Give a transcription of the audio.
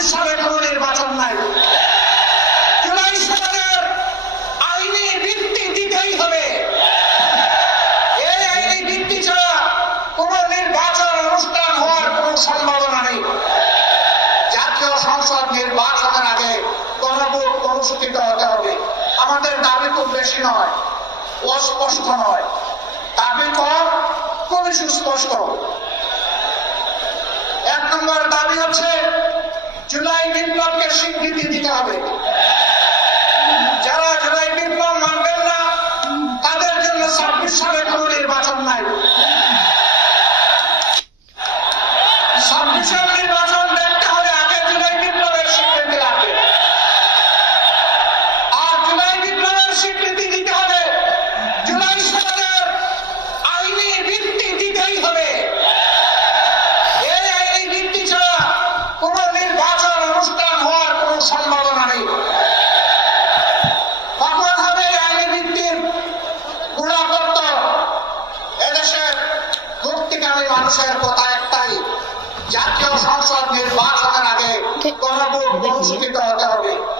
26 সালে কোনো নির্বাচন নাই। জুলাই সনদের আইনি ভিত্তি দিতেই হবে। এই আইনি ভিত্তি ছাড়া কোন নির্বাচন অনুষ্ঠান হওয়ার কোন সম্ভাবনা নেই। জাতীয় সংসদ নির্বাচনের আগে গণভোট অনুষ্ঠিত হতে হবে। আমাদের দাবি খুব বেশি নয়, অস্পষ্ট নয়, দাবি কম, খুবই সুস্পষ্ট। 1 নম্বর দাবি হচ্ছে জুলাই বিপ্লবকে স্বীকৃতি দিতে হবে। যারা জুলাই বিপ্লব মানবেন না তাদের জন্য 26 সালে কোনো নির্বাচন নাই। 26 নির্বাচন দেখতে হলে আগে জুলাই বিপ্লবের স্বীকৃতি লাগবে। আর জুলাই বিপ্লবের স্বীকৃতি দিতে হলে জুলাই সনদের আইনি ভিত্তি দিতেই হবে। এই আইনি ভিত্তি ছাড়া কোন নির্বাচন অনুষ্ঠান হওয়ার কোন সম্ভাবনা নেই। কখন হবে আইনি ভিত্তির গুণাপত্ত? এদেশের মুক্তিকামী মানুষের কথা একটাই, জাতীয় সংসদ নির্বাচনের আগে গণভোট অনুষ্ঠিত হতে হবে।